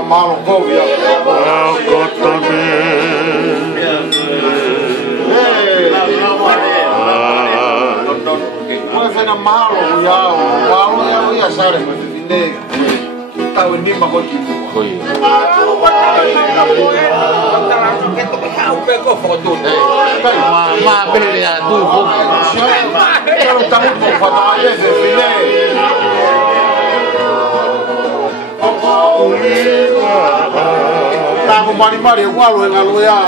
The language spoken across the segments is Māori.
malo kovia. Moi fena malo ya sare ne tau ni ma ko ki. Ma belle ya tu ko. Pero estamos con fatales de fine. Tamu mari walo ngalo ya.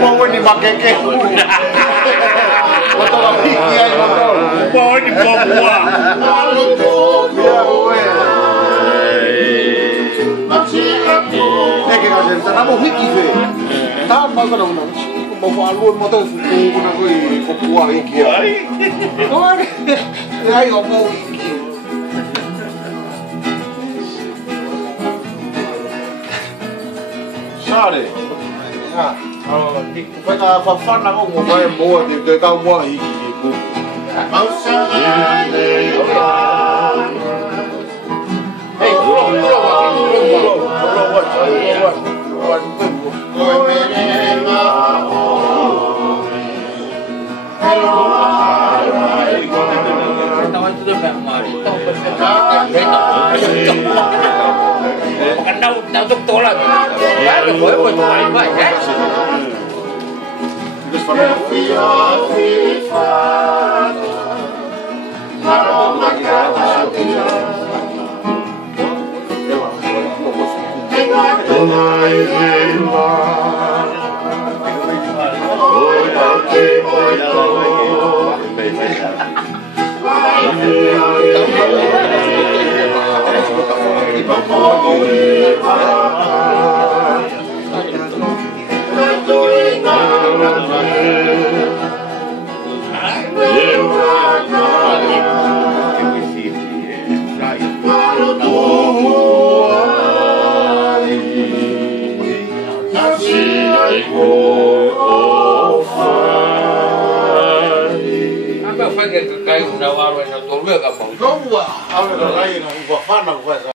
Mau ni makeke. Motor piki ai motor. Mau ni popua. Que estamos hiki fe. Tá mal para uma. Como falou, motor fuku na coi popua hiki. Ai, o mau hiki. Sare. Ah. Phải là phát năng ông phải mua thì tôi cao mua hiki ku. Đâu tuk to là giá được với một vài vậy hết. Cái nào vào rồi nó tốn được cả phòng. Không à, ao là cái này nó vặt phát nào phải